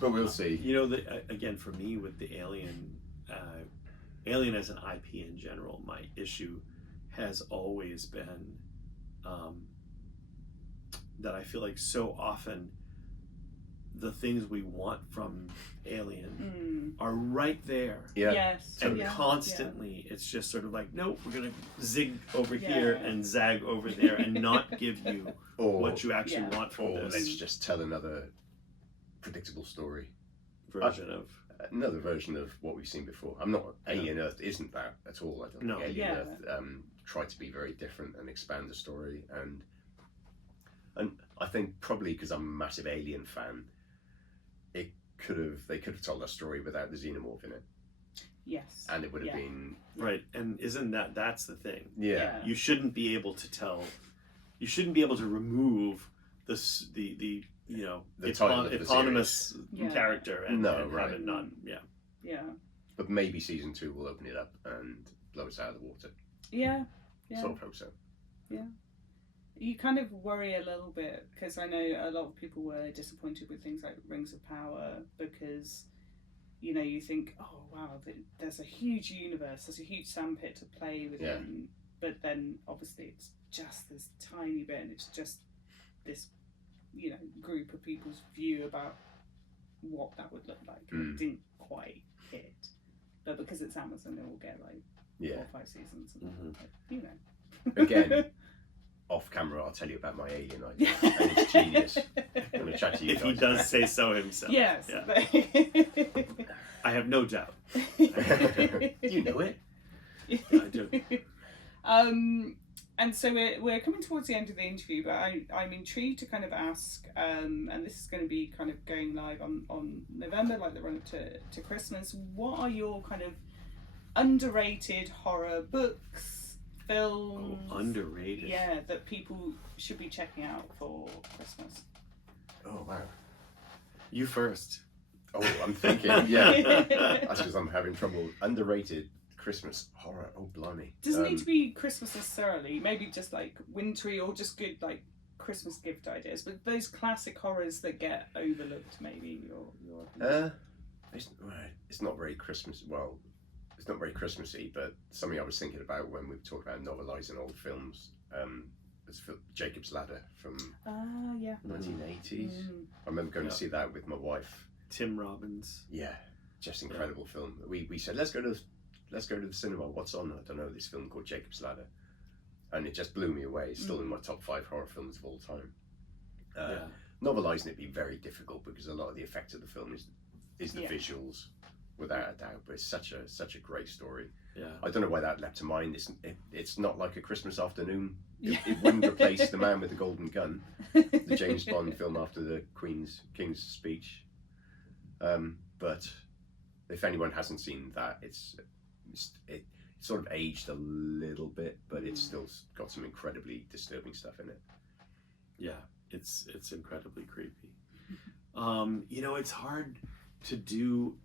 But we'll see. You know, again, for me with the Alien as an IP in general, my issue has always been that I feel like so often the things we want from Alien are right there. And constantly it's just sort of like, nope, we're going to zig over here and zag over there and not give you what you actually want from this. Let's just tell another predictable story. Another version of what we've seen before. Alien Earth isn't that at all. I don't think Alien Earth tried to be very different and expand the story. And I think probably because I'm a massive Alien fan, they could have told that story without the xenomorph in it. Yes. And it would have been right. And isn't that's the thing? Yeah. You shouldn't be able to tell. You shouldn't be able to remove the eponymous character and have it not. Yeah. But maybe season 2 will open it up and blow us out of the water. Yeah. Sort of hope so. Yeah. You kind of worry a little bit because I know a lot of people were disappointed with things like Rings of Power because, you think, oh wow, there's a huge universe, there's a huge sandpit to play within, but then obviously it's just this tiny bit, and it's just this, you know, group of people's view about what that would look like. It didn't quite hit, but because it's Amazon, it will get like 4 or 5 seasons, and like, you know. Again, off camera, I'll tell you about my alien idea. And it's genius. I'm going to chat to you If guys. he does say so himself. Yes. Yeah. I have no doubt. You know it. I do. And so we're coming towards the end of the interview, but I'm intrigued to kind of ask, and this is going to be kind of going live on November, like the run up to Christmas. What are your kind of underrated horror books, films? Oh, underrated. Yeah, that people should be checking out for Christmas. Oh, wow. You first. Oh, I'm thinking, yeah. That's because I'm having trouble. Underrated Christmas horror. Oh, blimey. Doesn't need to be Christmas necessarily. Maybe just like wintry or just good like Christmas gift ideas. But those classic horrors that get overlooked, maybe. It's not very Christmas. Well, it's not very Christmassy, but something I was thinking about when we talked about novelising old films. It's Jacob's Ladder from 1980s. I remember going to see that with my wife. Tim Robbins. Yeah, just incredible film. We said let's go to the cinema. What's on? I don't know. This film called Jacob's Ladder, and it just blew me away. It's still in my top 5 horror films of all time. Novelising it'd be very difficult because a lot of the effect of the film is the visuals, without a doubt. But it's such a great story. Yeah. I don't know why that leapt to mind. It's not like A Christmas Afternoon. It wouldn't replace The Man with the Golden Gun, the James Bond film after the King's speech. But if anyone hasn't seen that, it sort of aged a little bit, but it's still got some incredibly disturbing stuff in it. Yeah, it's incredibly creepy. You know, it's hard to do.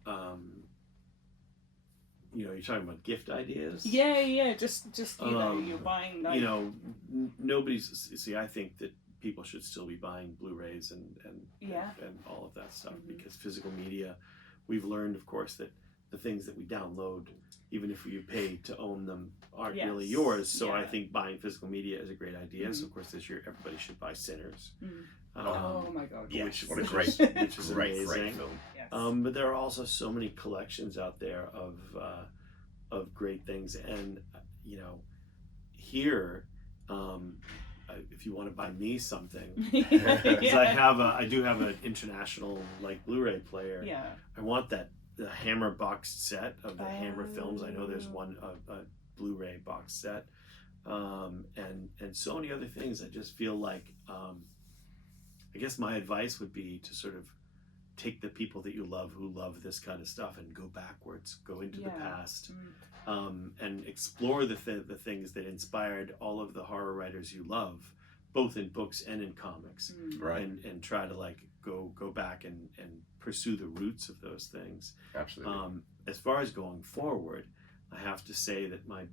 You know, you're talking about gift ideas. Yeah. Just you know, you're buying. Like... You know, nobody's. See, I think that people should still be buying Blu-rays and all of that stuff because physical media. We've learned, of course, that the things that we download, even if you pay to own them, aren't really yours. So I think buying physical media is a great idea. So of course this year everybody should buy Sinners. Oh my God! Yes, which what a great amazing. Great film. Yes. But there are also so many collections out there of great things, and you know, here, if you want to buy me something, because I do have an international like Blu-ray player. Yeah. I want the Hammer box set of the Hammer films. I know there's one a Blu-ray box set, and so many other things. I just feel like I guess my advice would be to sort of take the people that you love who love this kind of stuff and go backwards, go into the past, and explore the things that inspired all of the horror writers you love, both in books and in comics, and try to like go back and pursue the roots of those things. Absolutely. As far as going forward, I have to say that my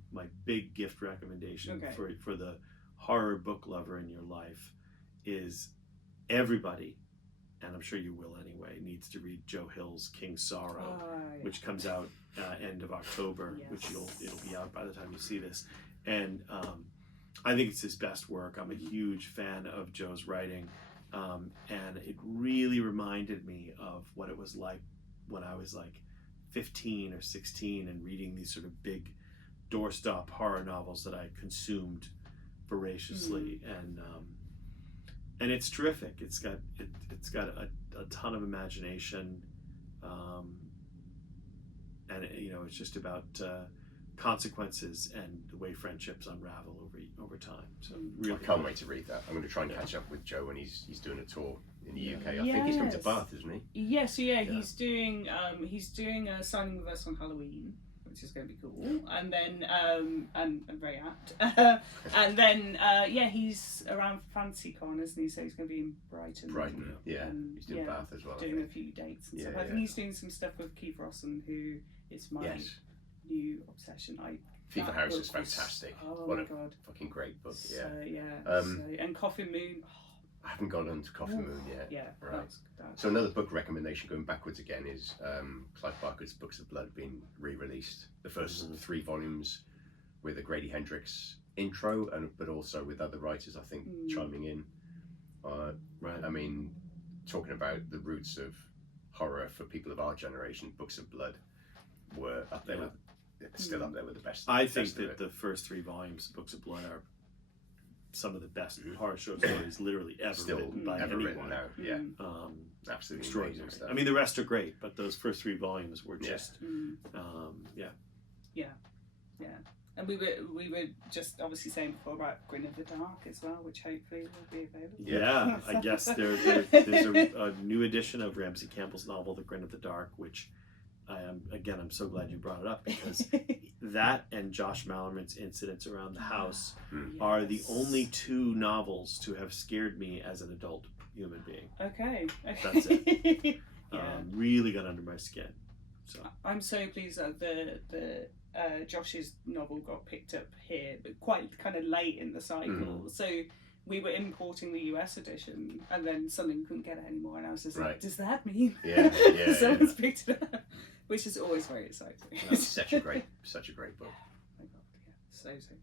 big gift recommendation for the horror book lover in your life is everybody, and I'm sure you will anyway, needs to read Joe Hill's King's Sorrow, which comes out end of October, which it'll be out by the time you see this. And I think it's his best work. I'm a huge fan of Joe's writing, and it really reminded me of what it was like when I was like 15 or 16 and reading these sort of big doorstop horror novels that I consumed voraciously. And it's terrific. It's got a ton of imagination, and you know, it's just about consequences and the way friendships unravel over time. So really, I can't wait to read that. I'm going to try and catch up with Joe when he's doing a tour in the UK. I think he's coming to Bath, isn't he? Yes, he's doing a signing with us on Halloween, which is going to be cool, and then and very apt, and then he's around FancyCon, isn't he? So he's going to be in Brighton. He's doing Bath as well. Doing a few dates and stuff. I think he's doing some stuff with Keith Rawson, who is my new obsession. Fever House is fantastic. Oh my God, fucking great book. And Coffin Moon. I haven't got on to Coffin Moon yet. Yeah, right. So another book recommendation, going backwards again, is Clive Barker's Books of Blood being re-released. The first 3 volumes with a Grady Hendrix intro, but also with other writers, I think, chiming in. Right. I mean, talking about the roots of horror for people of our generation, Books of Blood were up there with, still up there with the best. I think that the first 3 volumes of Books of Blood are some of the best horror short stories literally ever written by anyone. Written now. Yeah, absolutely extraordinary stuff. I mean, the rest are great, but those first 3 volumes were just, And we were just obviously saying before about Grin of the Dark as well, which hopefully will be available. Yeah, I guess there's a new edition of Ramsey Campbell's novel, The Grin of the Dark, which I'm so glad you brought it up, because that and Josh Mallerman's Incidents Around the House are the only 2 novels to have scared me as an adult human being. Okay. That's it. Really got under my skin. So I'm so pleased that the Josh's novel got picked up here, but quite kind of late in the cycle. So we were importing the US edition, and then suddenly couldn't get it anymore, and I was just like, does that mean someone's picked it up? Which is always very exciting. That's such a great book. Oh my God, so good.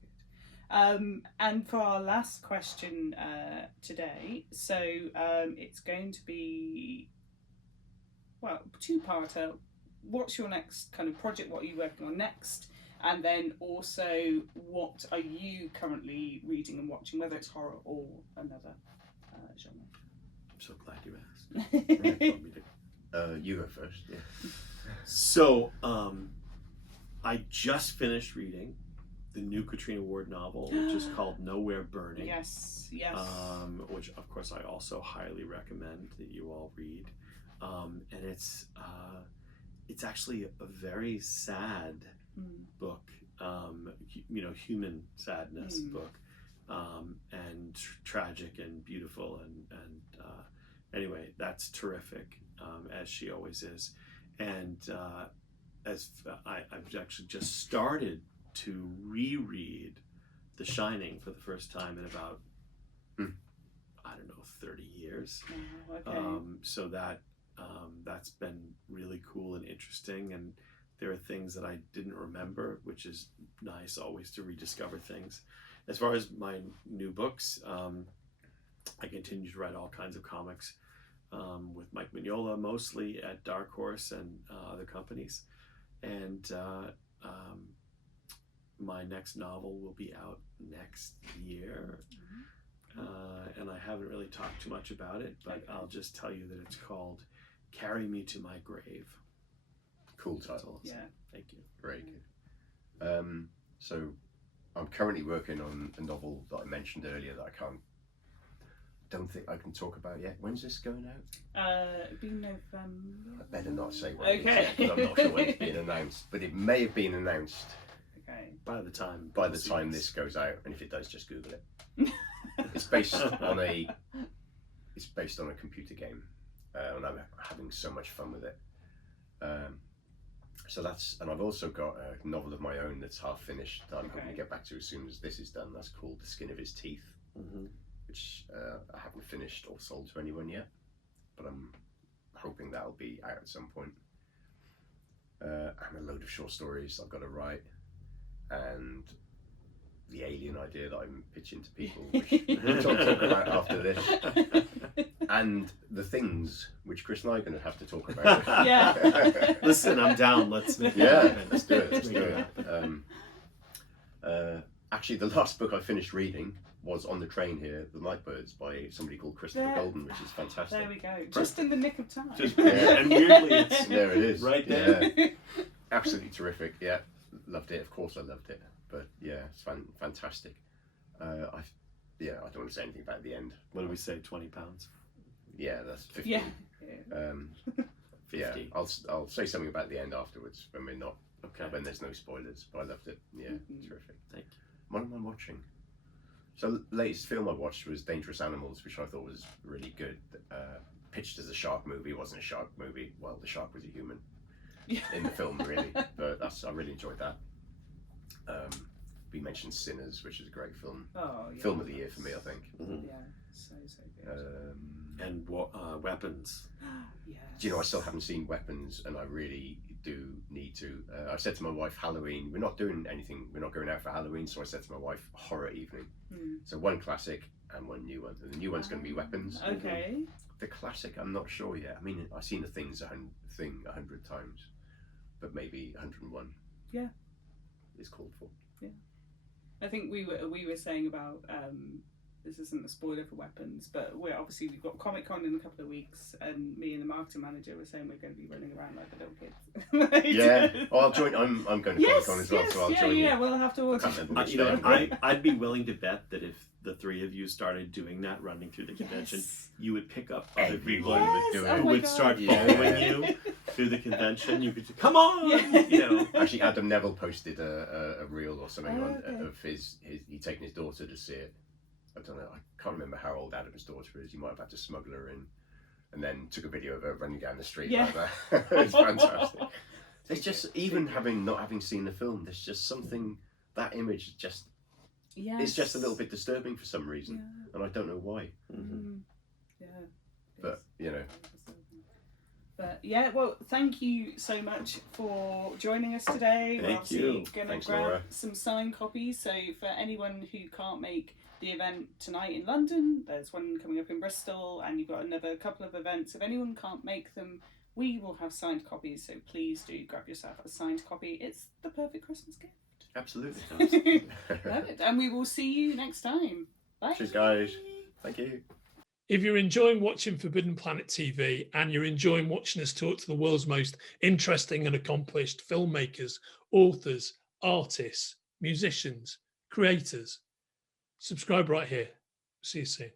And for our last question today, so it's going to be, well, 2-parter. What's your next kind of project? What are you working on next? And then also, what are you currently reading and watching, whether it's horror or another genre? I'm so glad you asked. You go first. Yeah. So, I just finished reading the new Katrina Ward novel, which is called Nowhere Burning. Yes. Which, of course, I also highly recommend that you all read. And it's actually a very sad book, human sadness book, and tragic and beautiful, and anyway, that's terrific, as she always is. And as I've actually just started to reread The Shining for the first time in about 30 years. So that's been really cool and interesting, and there are things that I didn't remember, which is nice always to rediscover things. As far as my new books, I continue to write all kinds of comics with Mike Mignola, mostly at Dark Horse and other companies, and my next novel will be out next year. And I haven't really talked too much about it, but I'll just tell you that it's called Carry Me to My Grave. Cool title. Yeah. Thank you. Very good. So I'm currently working on a novel that I mentioned earlier that I don't think I can talk about yet. When's this going out? It'll be November. I better not say when it is, because I'm not sure when it's being announced, but it may have been announced by the time this goes out, and if it does, just Google it. It's based on a computer game, and I'm having so much fun with it. So that's, and I've also got a novel of my own that's half finished that I'm hoping to get back to as soon as this is done. That's called The Skin of His Teeth, which I haven't finished or sold to anyone yet, but I'm hoping that'll be out at some point. And a load of short stories I've got to write, and the alien idea that I'm pitching to people, which I'll talk about after this, and the things which Chris and I are going to have to talk about. Listen, I'm down. Let's make it happen. Let's do it. Actually, the last book I finished reading was on the train here, The Nightbirds, by somebody called Christopher Golden, which is fantastic. There we go. Just in the nick of time. And weirdly, it's there it is. Right there. Yeah. Absolutely terrific. Yeah, loved it. Of course I loved it. But yeah, it's fantastic. I don't want to say anything about the end. What do we say, £20? Yeah, that's 50. Yeah. 50. Yeah, I'll say something about the end afterwards when we're not, when there's no spoilers, but I loved it. Yeah, terrific. Thank you. What am I watching? So the latest film I watched was Dangerous Animals, which I thought was really good. Pitched as a shark movie. It wasn't a shark movie. Well, the shark was a human in the film, really. But I really enjoyed that. We mentioned Sinners, which is a great film. Film of the year for me, I think. So good. And weapons. Yes. Do you know, I still haven't seen Weapons, and I really do need to. I said to my wife, Halloween, we're not doing anything, we're not going out for Halloween, so I said to my wife, horror evening. So one classic and one new one. And the new one's going to be Weapons. Okay. The classic, I'm not sure yet. I mean, I've seen the thing 100 times, but maybe 101. Yeah. Is called for. Yeah. I think we were saying about this isn't a spoiler for Weapons, but we've got Comic-Con in a couple of weeks, and me and the marketing manager were saying we're going to be running around like the little kids. Yeah, well, I'll join. I'm going to Comic-Con as well, so I'll join you. Yeah, we'll have to order. I'd be willing to bet that if the three of you started doing that, running through the convention, you would pick up other people who would start following you through the convention. You could come on, you know. Actually, Adam Neville posted a reel or something of his he taking his daughter to see it. I don't know. I can't remember how old Adam's daughter is. You might have had to smuggle her in, and then took a video of her running down the street like that. It's fantastic. It's just not having seen the film. There's just something, that image just. Yes. It's just a little bit disturbing for some reason, and I don't know why. Yeah. But you know. But yeah, well, thank you so much for joining us today. Thank you. We're going to grab Laura. some signed copies. So for anyone who can't make the event tonight in London, there's one coming up in Bristol, and you've got another couple of events. If anyone can't make them, we will have signed copies. So please do grab yourself a signed copy. It's the perfect Christmas gift. Absolutely. Love it. And we will see you next time. Bye. Cheers, guys. Thank you. If you're enjoying watching Forbidden Planet TV and you're enjoying watching us talk to the world's most interesting and accomplished filmmakers, authors, artists, musicians, creators, subscribe right here. See you soon.